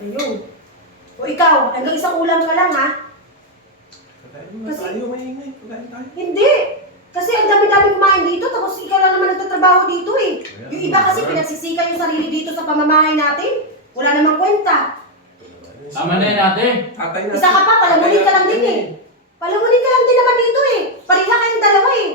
Ayun. O ikaw, hanggang isang ulam ka lang ha? Kakain mo na tayo, maingay. Kakain tayo. Hindi. Kasi ang dami-dami kumain dito, tapos ikaw lang naman nagtatrabaho dito eh. Yung iba kasi pinagsisika yung sarili dito sa pamamahay natin. Wala namang kwenta. Tama na yan ate. Tatay natin. Isa ka pa, palamunin ka lang din eh. Palamunin ka lang din naman dito eh. Pareha kayong dalawa eh.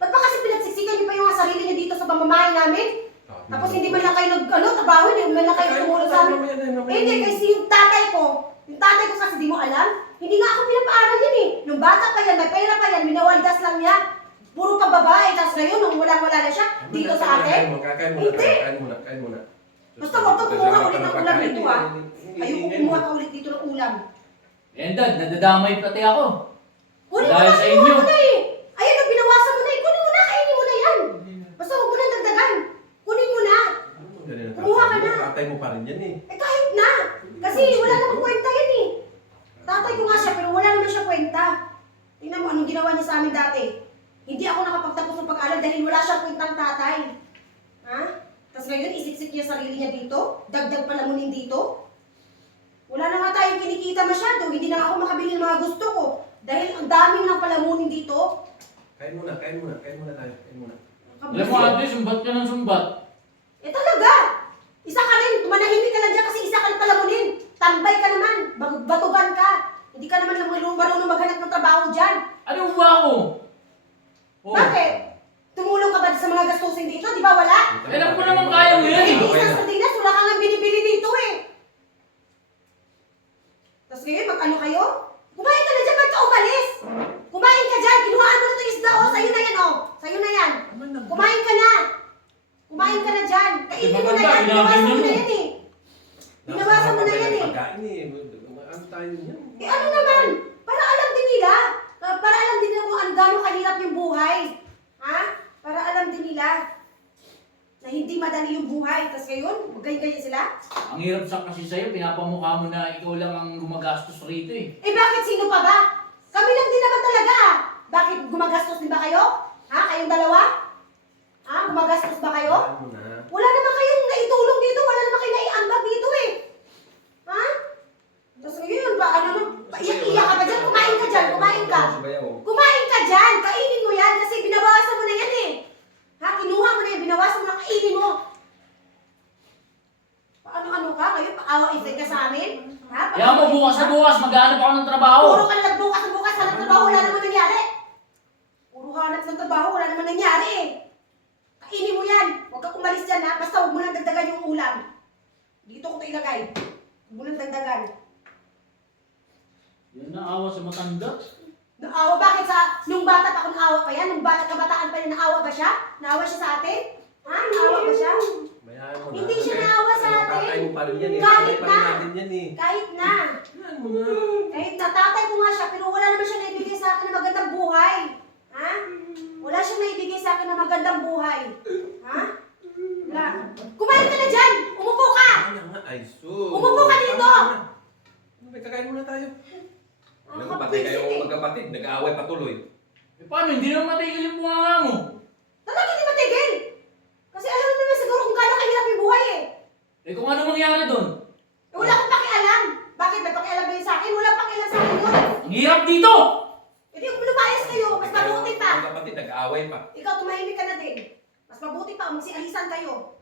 Ba't ba kasi pinagsisikan niyo pa yung sarili niyo dito sa pamamahay namin? Tapos hindi man lang kayo trabaho, hindi man lang kayo tumulong sa amin. Hindi, kasi yung tatay ko kasi di mo alam, hindi nga ako pinapaaral yan eh. Nung bata pa yan, may pera pa yan, minawaldas lang yan. Puro pang babae, tapos ngayon, nung wala na siya, dito sa atin. Kakain muna. Basta huwag ka kumuha ulit ng ulam dito ha. Ayoko kumuha ka ulit dito ng ulam. Eh dad, nadadamay pati ako. Kunin mo Dahil na, sa kinuha inyo. mo na eh. Ayun, binawasan mo na eh. Kunin mo na, kainin mo na yan. Basta huwag mo na dagdagan. Kunin mo na. Kumuha ka na. Tatay mo pa rin yan eh. Eh kahit na. Kasi wala namang kwenta yan eh. Tatay ko nga siya, pero wala naman siya kwenta. Tingnan mo, anong ginawa niya sa amin dati. Hindi ako nakapagtapos ng pag-aaral dahil wala siyang kwentang tatay. Ha? Tapos ngayon, isiksik niya sarili niya dito. Dagdag palamunin dito. Wala na nga tayong kinikita masyado. Hindi na ako makabili ng mga gusto ko. Dahil ang dami ng palamunin dito. Kain muna tayo. Kain muna. Alam mo ate, sumbat ka ng sumbat. Eh talaga! Isa ka rin, tumanahimik ka lang dyan kasi isa ka rin palamunin. Tambay ka naman, batugan ka. Hindi ka naman marunong maghanap ng trabaho dyan. Ano ba ako? Oh. Bakit? Tumulong ka ba sa mga gastusin dito? Di ba wala? Alam ko naman kaya mo yan. Hindi sa sardinas, wala ka nga binibili dito eh. Tapos ngayon, mag-ano kayo? Kumain ka na dyan, ba't ka umalis? Kumain ka dyan, kinuhaan mo na itong isda, oh. Sa'yo na yan, oh. Sa'yo na yan. Kumain ka na. Kumain ka na dyan. Kainin mo na yan, binawasan mo na yan eh. Binawasan mo na yan eh. Pagkain eh. Ano tayo yan? Eh ano naman? Para alam din nila. Para alam din nila kung gano'ng kahirap yung buhay. Ha? Para alam din nila na hindi madali yung buhay. Tapos ngayon, ganyan sila. Ang hirap sa kasi sa'yo, pinapamukha mo na ikaw lang ang gumagastos rito eh. Eh bakit sino pa ba? Kami lang din naman talaga. Bakit gumagastos din ba kayo? Ha? Kayong dalawa? Ha? Gumagastos ba kayo? Kain muna. Wala naman kayong naitulong dito. Wala naman kayong naiambag dito eh. Ha? Tapos ngayon, iyak ka ba dyan? Kumain ka dyan. Kumain ka. Kumain ka dyan. Kainin mo yan kasi binawasan mo na yan eh. Ha? Kinuha mo na yan. Binawasan mo na. Kainin mo. Paano ka? Ngayon, paawa-ifay ka sa amin? Ha? Kaya mo bukas na bukas, maghanap ako ng trabaho. Puro ka lang bukas. Hanap trabaho. Wala naman nangyari. Puro hanap ng trabaho. Wala naman nangyari eh. Kainin mo yan. Huwag ka umalis dyan ha. Basta huwag mo nang dagdagan yung ulam. Dito ko ito ilagay. Huwag mo nang dagdagan. Yan na, awa sa matanda. Naawa? Bakit nung bata pa ako naawa pa yan? Nung bata kabataan pa yan, naawa ba siya? Naawa siya sa atin? Ha? Naawa ba siya? Hindi siya naawa sa atin. Tatay mo pa rin yan eh. Kahit Tatay pa na. rin natin yan eh. Kahit na. Yan mo na. Kahit na tatay ko nga siya, pero wala naman siya naibigay sa akin na magandang buhay. Ha? Wala siyang naibigay sa akin na magandang buhay. Ha? Wala. Kumain ka na dyan! Umupo ka! Ano nga? Ay, sus. Umupo ka dito! May kakain muna tayo. Alam mo, Ah, pati kapwisit kayong eh. magkapatid, nag-aaway patuloy. Eh paano, hindi naman matigil yung bunganga mo. Talaga hindi matigil! Kasi alam mo naman siguro kung gano'ng kahirap yung buhay eh. Eh kung ano mangyari doon? Eh, wala akong pakialam. Bakit? May pakialam ba yun sa akin? Wala pakialam sa akin yun. Ang hirap dito! E di lumayas kayo. Mas mabuti pa. Magkapatid, nag-aaway pa. Ikaw tumahimik ka na din. Mas mabuti pa. Magsialisan kayo.